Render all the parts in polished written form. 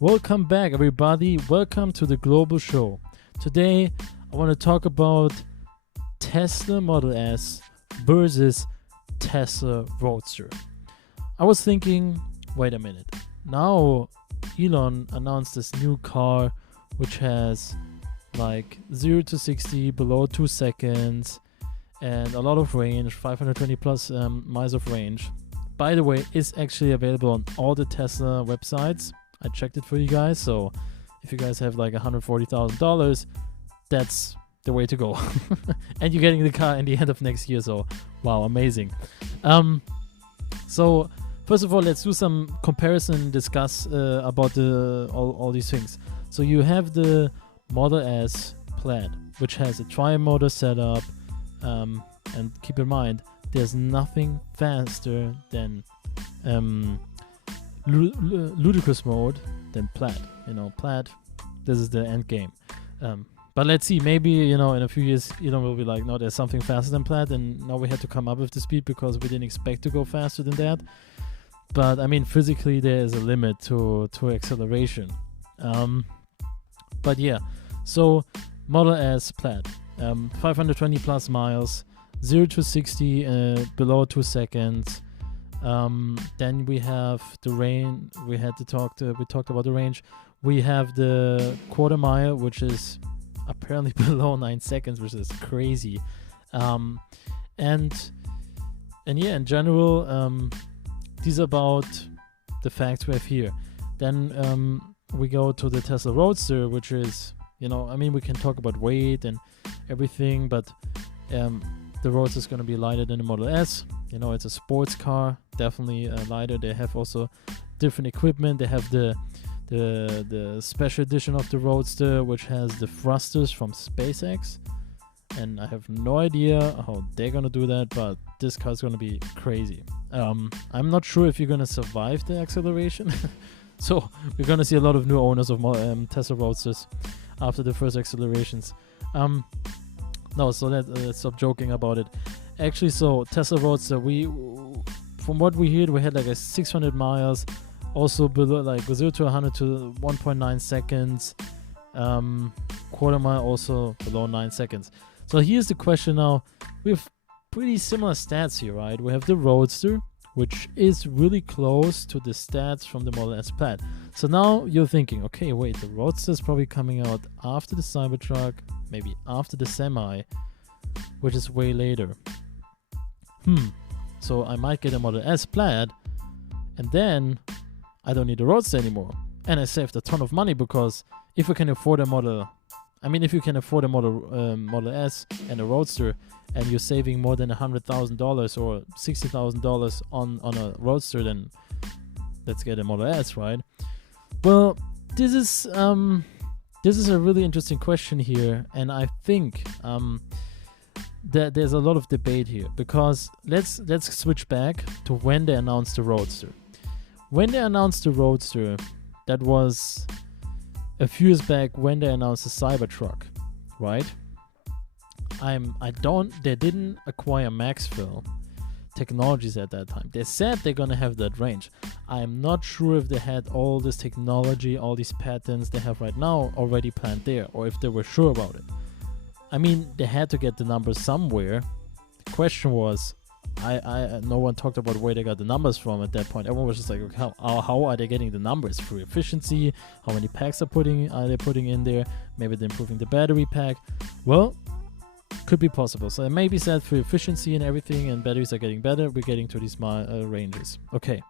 Welcome back, everybody. Welcome to the Global Show. Today, I want to talk about Tesla Model S versus Tesla Roadster. I was thinking, wait a minute. Now, Elon announced this new car which has like 0 to 60 below 2 seconds and a lot of range, 520 plus miles of range. By the way, it's actually available on all the Tesla websites. I checked it for you guys, so if you guys have like $140,000, that's the way to go. And you're getting the car in the end of next year, so wow, amazing. So first of all, let's do some comparison and discuss about all these things. So you have the Model S Plaid, which has a tri-motor setup, and keep in mind, there's nothing faster than ludicrous mode than Plaid. Plaid, this is the end game. But let's see, maybe, in a few years, Elon will be like, no, there's something faster than Plaid, and now we had to come up with the speed because we didn't expect to go faster than that. But I mean, physically, there is a limit to acceleration. But yeah, so Model S Plaid, 520 plus miles, 0 to 60 below 2 seconds. Then we have the range. We talked about the range. We have the quarter mile, which is apparently below 9 seconds, which is crazy. And yeah, in general, these are about the facts we have here. Then we go to the Tesla Roadster, which is, we can talk about weight and everything, but the Roadster is going to be lighter than the Model S. It's a sports car, definitely lighter. They have also different equipment. They have the special edition of the Roadster, which has the thrusters from SpaceX. And I have no idea how they're going to do that, but this car is going to be crazy. I'm not sure if you're going to survive the acceleration. So we're going to see a lot of new owners of Tesla Roadsters after the first accelerations. No, so let's stop joking about it. Actually, so Tesla Roadster, from what we heard, we had like a 600 miles, also below like 0 to 100 to 1.9 seconds, quarter mile also below 9 seconds. So here's the question now. We have pretty similar stats here, right? We have the Roadster, which is really close to the stats from the Model S Plaid. So now you're thinking, okay, wait, the Roadster is probably coming out after the Cybertruck, maybe after the Semi, which is way later. So I might get a Model S Plaid, and then I don't need a Roadster anymore. And I saved a ton of money, because if you can afford a Model Model S and a Roadster, and you're saving more than $100,000 or $60,000 on a Roadster, then let's get a Model S, right? Well, this is a really interesting question here, and I think that there's a lot of debate here, because let's switch back to when they announced the Roadster. When they announced the Roadster, that was a few years back when they announced the Cybertruck, right? They didn't acquire Maxwell Technologies at that time. They said they're gonna have that range. I'm not sure if they had all this technology, all these patents they have right now already planned there, or if they were sure about it. I mean, they had to get the numbers somewhere. The question was, no one talked about where they got the numbers from at that point. Everyone was just like, okay, how are they getting the numbers? Through efficiency? How many packs are they putting in there? Maybe they're improving the battery pack. Well, could be possible. So it may be said through efficiency and everything, and batteries are getting better, we're getting to these ranges. Okay.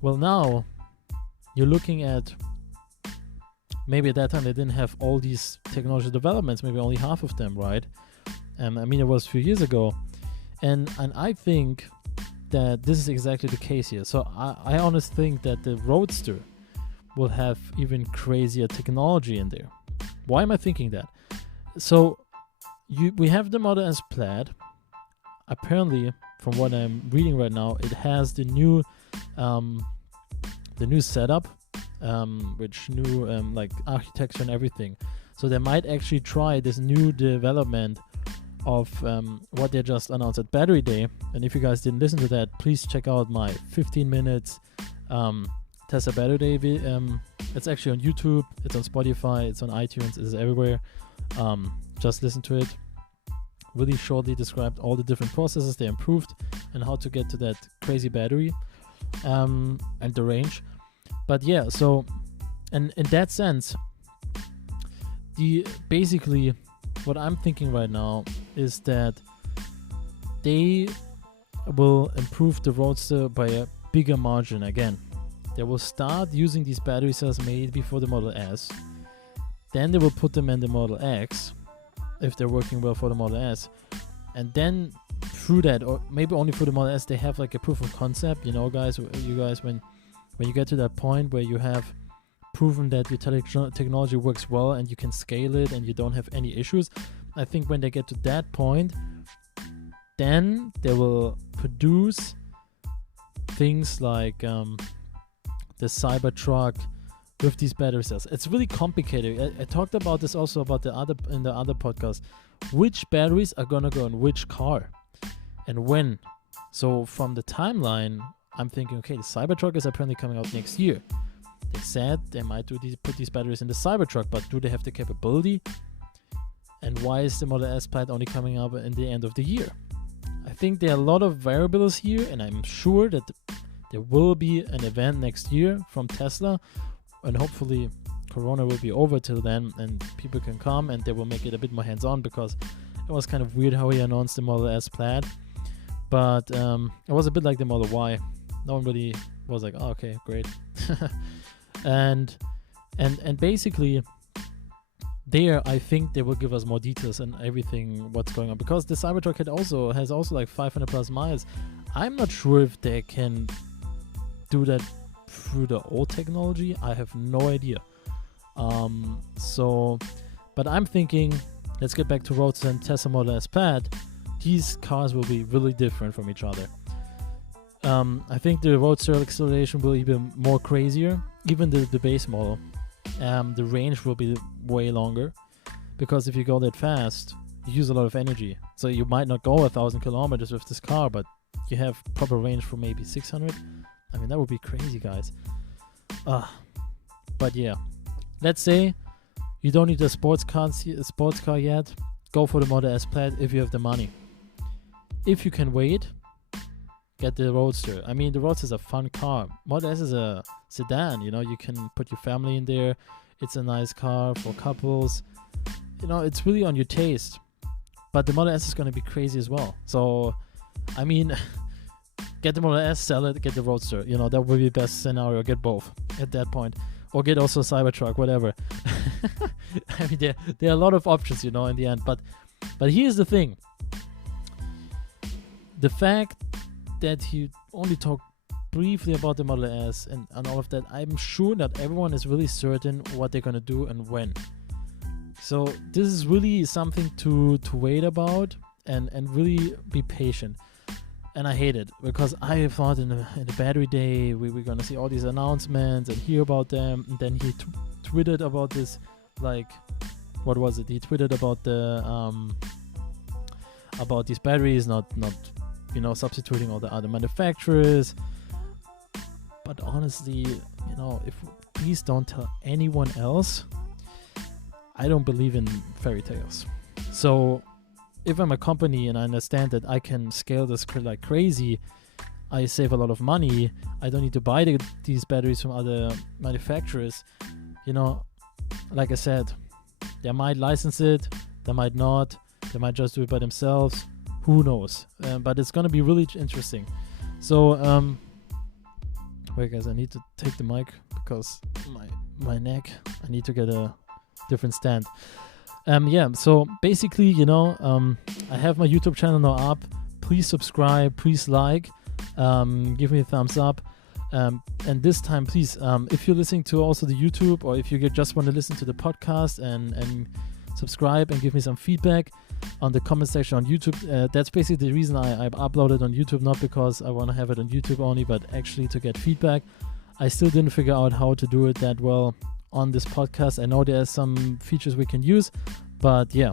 Well, now you're looking at, maybe at that time they didn't have all these technology developments, maybe only half of them, right? It was a few years ago. And I think that this is exactly the case here. So I honestly think that the Roadster will have even crazier technology in there. Why am I thinking that? So we have the Model S Plaid. Apparently, from what I'm reading right now, it has the new setup, which new like architecture and everything. So they might actually try this new development of what they just announced at Battery Day. And if you guys didn't listen to that, please check out my 15 minutes Tesla Battery Day. It's actually on YouTube, it's on Spotify, it's on iTunes, it's everywhere. Just listen to it. Really shortly described all the different processes they improved and how to get to that crazy battery and the range. But yeah, so and in that sense, basically what I'm thinking right now is that they will improve the Roadster by a bigger margin again. They will start using these battery cells made before the Model S. Then they will put them in the Model X if they're working well for the Model S. And then through that, or maybe only for the Model S, they have like a proof of concept. You know, guys, when you get to that point where you have proven that your technology works well and you can scale it and you don't have any issues, I think when they get to that point, then they will produce things like the Cybertruck with these battery cells. It's really complicated. I talked about this also in the other podcast. Which batteries are gonna go in which car and when? So from the timeline, I'm thinking, okay, the Cybertruck is apparently coming out next year. They said they might put these batteries in the Cybertruck, but do they have the capability? And why is the Model S Plaid only coming up in the end of the year? I think there are a lot of variables here, and I'm sure that there will be an event next year from Tesla, and hopefully Corona will be over till then and people can come and they will make it a bit more hands-on, because it was kind of weird how he announced the Model S Plaid, but it was a bit like the Model Y. No one really was like, oh, okay, great. and basically there, I think they will give us more details and everything what's going on, because the Cybertruck has also like 500 plus miles. I'm not sure if they can do that through the old technology. I have no idea. But I'm thinking, let's get back to Roadster and Tesla Model S Plaid. These cars will be really different from each other. I think the Roadster acceleration will be more crazier, even the base model. The range will be way longer, because if you go that fast, you use a lot of energy. So you might not go 1,000 kilometers with this car, but you have proper range for maybe 600. I mean, that would be crazy, guys. But yeah, let's say you don't need a sports car yet. Go for the Model S Plaid if you have the money. If you can wait, get the Roadster. I mean, the Roadster is a fun car. Model S is a sedan, you know, you can put your family in there. It's a nice car for couples. You know, it's really on your taste. But the Model S is going to be crazy as well. So, I mean, get the Model S, sell it, get the Roadster. You know, that would be the best scenario. Get both at that point. Or get also a Cybertruck, whatever. I mean, there are a lot of options, you know, in the end. But here's the thing. The fact that he only talked briefly about the Model S and all of that, I'm sure that everyone is really certain what they're going to do and when. So this is really something to wait about and really be patient. And I hate it, because I thought in the battery day we were going to see all these announcements and hear about them. And then he tweeted about this, like, what was it? He tweeted about the about these batteries not you know, substituting all the other manufacturers. But honestly, you know, please don't tell anyone else. I don't believe in fairy tales. So if I'm a company and I understand that I can scale this like crazy, I save a lot of money. I don't need to buy these batteries from other manufacturers. You know, like I said, they might license it, they might not, they might just do it by themselves. Who knows? But it's gonna be really interesting. So, wait, guys, I need to take the mic because my neck. I need to get a different stand. Yeah. So basically, you know, I have my YouTube channel now up. Please subscribe. Please like. Give me a thumbs up. And this time, please, if you're listening to also the YouTube, or if you just want to listen to the podcast and subscribe and give me some feedback on the comment section on YouTube. That's basically the reason I uploaded on YouTube, not because I want to have it on YouTube only, but actually to get feedback. I still didn't figure out how to do it that well on this podcast. I know there are some features we can use, but yeah.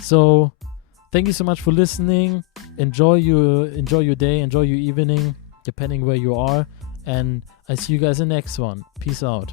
So thank you so much for listening. Enjoy your day, enjoy your evening, depending where you are. And I see you guys in the next one. Peace out.